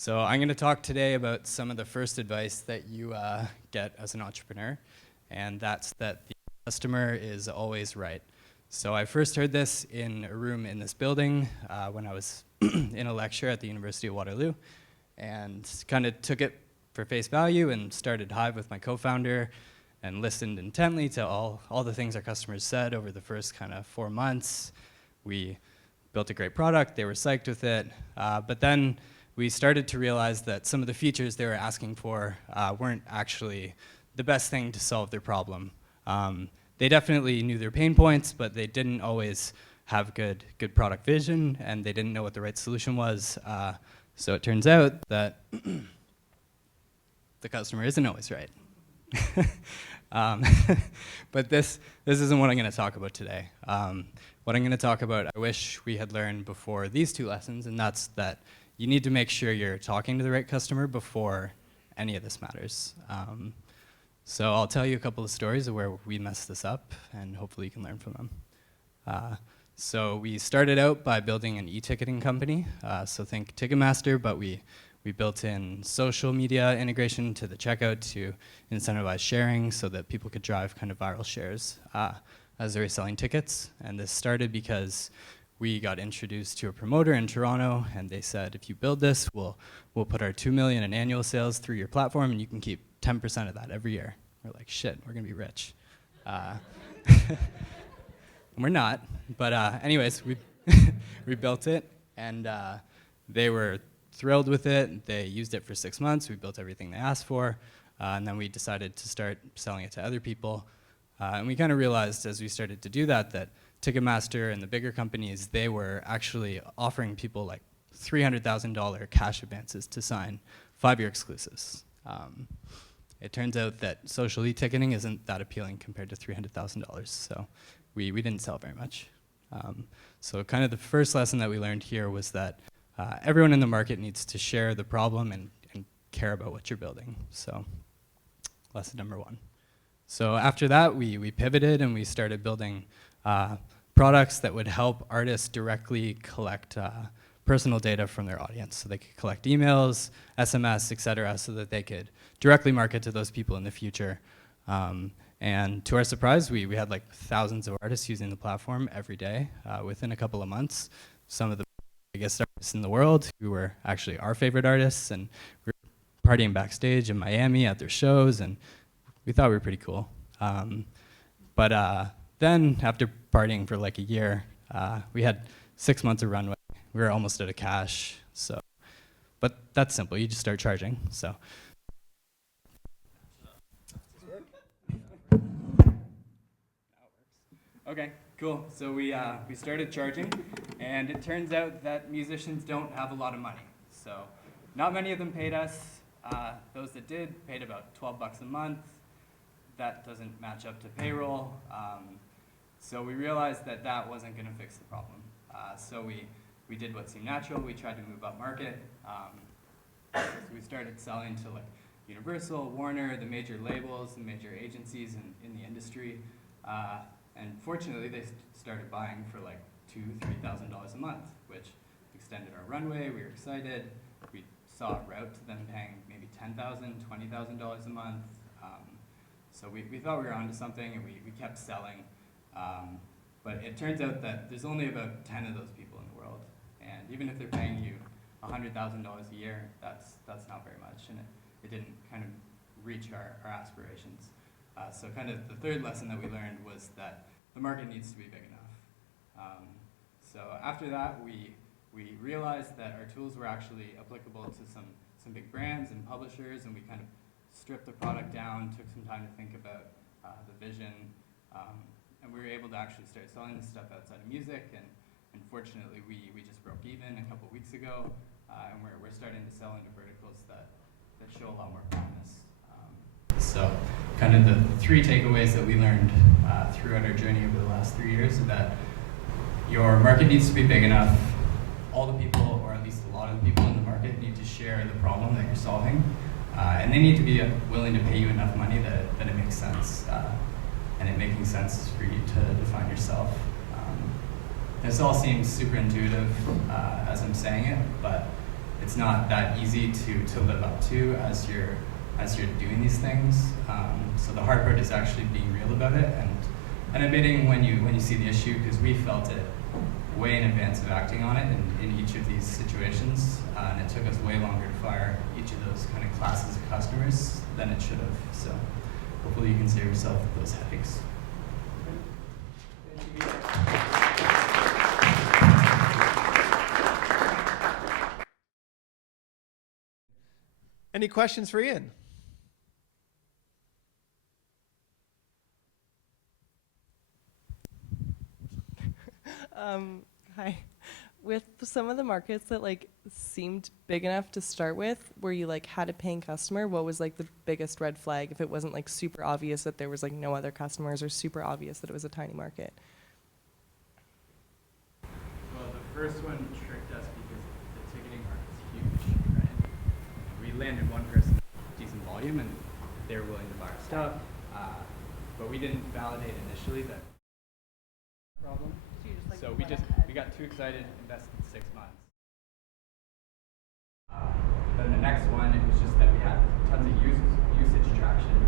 So I'm going to talk today about some of the first advice that you get as an entrepreneur, and that's that the customer is always right. So I first heard this in a room in this building when I was in a lecture at the University of Waterloo, and kind of took it for face value and started Hive with my co-founder and listened intently to all the things our customers said over the first kind of 4 months. We built a great product, they were psyched with it, but then we started to realize that some of the features they were asking for weren't actually the best thing to solve their problem. They definitely knew their pain points, but they didn't always have good product vision, and they didn't know what the right solution was. So it turns out that the customer isn't always right. But this isn't what I'm going to talk about today. What I'm going to talk about, I wish we had learned before these two lessons, and that's that you need to make sure you're talking to the right customer before any of this matters. So I'll tell you a couple of stories of where we messed this up, and hopefully you can learn from them. So we started out by building an e-ticketing company. So think Ticketmaster, but we built in social media integration to the checkout to incentivize sharing so that people could drive kind of viral shares as they were selling tickets. And this started because we got introduced to a promoter in Toronto, and they said, if you build this, we'll put our $2 million in annual sales through your platform, and you can keep 10% of that every year. We're like, shit, we're gonna be rich. We're not, but anyways, we built it, and they were thrilled with it. They used it for 6 months. We built everything they asked for, and then we decided to start selling it to other people. And we kind of realized as we started to do that Ticketmaster and the bigger companies, they were actually offering people like $300,000 cash advances to sign 5-year exclusives. It turns out that social e-ticketing isn't that appealing compared to $300,000, so we didn't sell very much. So kind of the first lesson that we learned here was that everyone in the market needs to share the problem and care about what you're building. So lesson number 1. So after that, we pivoted and we started building products that would help artists directly collect personal data from their audience. So they could collect emails, SMS, et cetera, so that they could directly market to those people in the future. And to our surprise, we had like thousands of artists using the platform every day within a couple of months. Some of the biggest artists in the world who were actually our favorite artists, and we were partying backstage in Miami at their shows, and we thought we were pretty cool. But then after partying for like a year, we had 6 months of runway. We were almost out of cash. So, but that's simple. You just start charging. So. Okay, cool. So we started charging, and it turns out that musicians don't have a lot of money. So not many of them paid us. Those that did paid about $12 a month. That doesn't match up to payroll. So we realized that wasn't going to fix the problem. So we did what seemed natural. We tried to move up market. So we started selling to like Universal, Warner, the major labels, the major agencies in the industry. And fortunately, they started buying for like $2,000–$3,000 a month, which extended our runway. We were excited. We saw a route to them paying maybe $10,000, $20,000 a month. So we thought we were onto something, and we kept selling. But it turns out that there's only about 10 of those people in the world. And even if they're paying you $100,000 a year, that's not very much. And it didn't kind of reach our aspirations. So kind of the third lesson that we learned was that the market needs to be big enough. So after that, we realized that our tools were actually applicable to some big brands and publishers, and we kind of stripped the product down, took some time to think about the vision, and we were able to actually start selling this stuff outside of music. And fortunately, we just broke even a couple weeks ago, and we're starting to sell into verticals that show a lot more promise. So kind of the 3 takeaways that we learned throughout our journey over the last 3 years are that your market needs to be big enough. All the people, or at least a lot of the people in the market, need to share the problem that you're solving. And they need to be willing to pay you enough money that it makes sense. And it making sense is for you to define yourself. This all seems super intuitive as I'm saying it, but it's not that easy to live up to as you're doing these things. So the hard part is actually being real about it and admitting when you see the issue, because we felt it way in advance of acting on it in each of these situations, and it took us way longer to fire each of those kind of classes of customers than it should have. So hopefully you can save yourself those headaches. Any questions for Ian? Hi. With some of the markets that like seemed big enough to start with, where you like had a paying customer, what was like the biggest red flag if it wasn't like super obvious that there was like no other customers, or super obvious that it was a tiny market? Well, the first one tricked us because the ticketing market's huge, right? We landed one person with decent volume and they were willing to buy our stuff, but we didn't validate initially that problem. So we got too excited, invested 6 months. Then the next one, it was just that we had tons of usage traction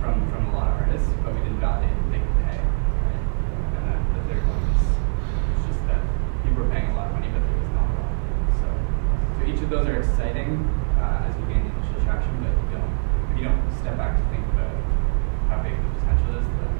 from a lot of artists, but we didn't validate that they could pay. Right? And then the third one was just that people were paying a lot of money, but there was not a lot. So each of those are exciting as you gain initial traction, but if you don't step back to think about how big the potential is, then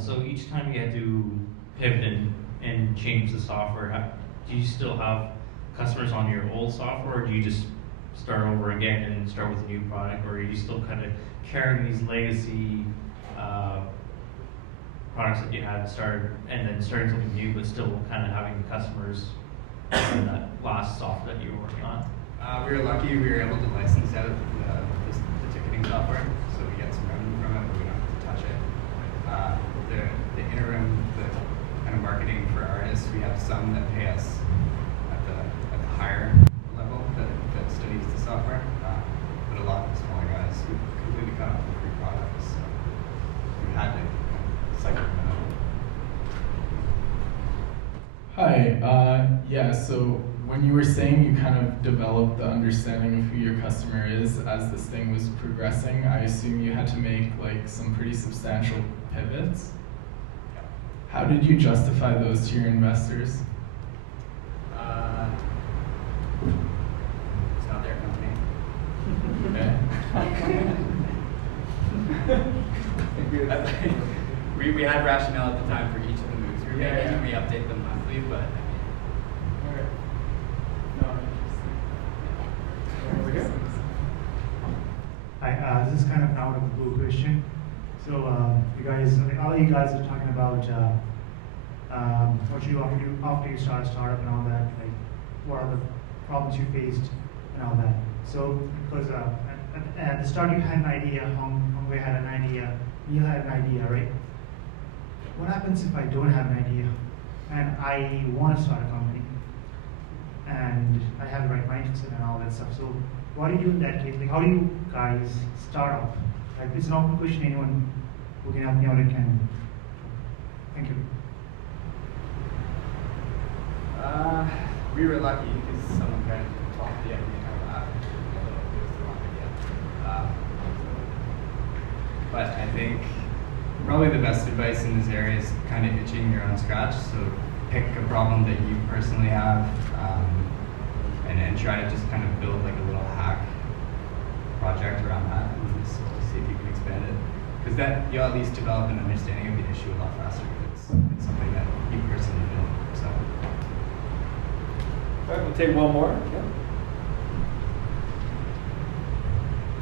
so each time you had to pivot and change the software, do you still have customers on your old software, or do you just start over again and start with a new product, or are you still kind of carrying these legacy products that you had started and then starting something new, but still kind of having the customers on that last software that you were working on? We were lucky we were able to license out the ticketing software, so we get some revenue from it, but we don't have to touch it. The interim, the kind of marketing for artists, we have some that pay us at the higher level that studies the software, but a lot of the smaller guys who completely cut off the free products, so we had to cycle them out. Hi, yeah, so when you were saying you kind of developed the understanding of who your customer is as this thing was progressing, I assume you had to make like some pretty substantial pivots. Yeah. How did you justify those to your investors? It's not their company. Okay. we had rationale at the time for each of the moves we were making, and we update them monthly, but Hi, this is kind of out of the blue question. So you guys, I mean, all you guys are talking about what you have to do after you start a startup and all that, like what are the problems you faced and all that. So because at the start you had an idea, Hongwei had an idea, Neil had an idea, right? What happens if I don't have an idea and I want to start a company and I have the right mindset and all that stuff? So what do you do in that case? Like, how do you guys start off? Like, it's an open question. Anyone who can help me out can. Thank you. We were lucky because someone kind of talked the idea in our lap, although it was the wrong idea. But I think probably the best advice in this area is kind of itching your own scratch. So pick a problem that you personally have, and try to just kind of build like a little hack project around that and just see if you can expand it. Because then you'll at least develop an understanding of the issue a lot faster if it's something that you personally feel. So. All right, we'll take one more.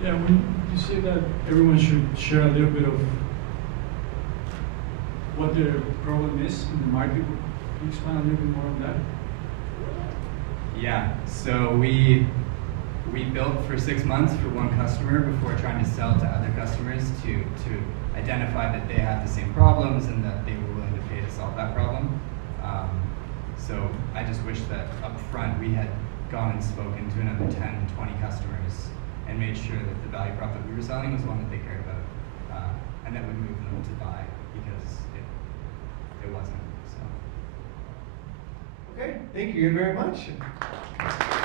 Yeah, when you say that everyone should share a little bit of what the problem is in the market, can you explain a little bit more on that? Yeah, so we built for 6 months for one customer before trying to sell to other customers to identify that they had the same problems and that they were willing to pay to solve that problem. So I just wish that up front we had gone and spoken to another 10, 20 customers and made sure that the value prop that we were selling was one that they cared about and that would move them to buy, because it wasn't. Okay, thank you very much.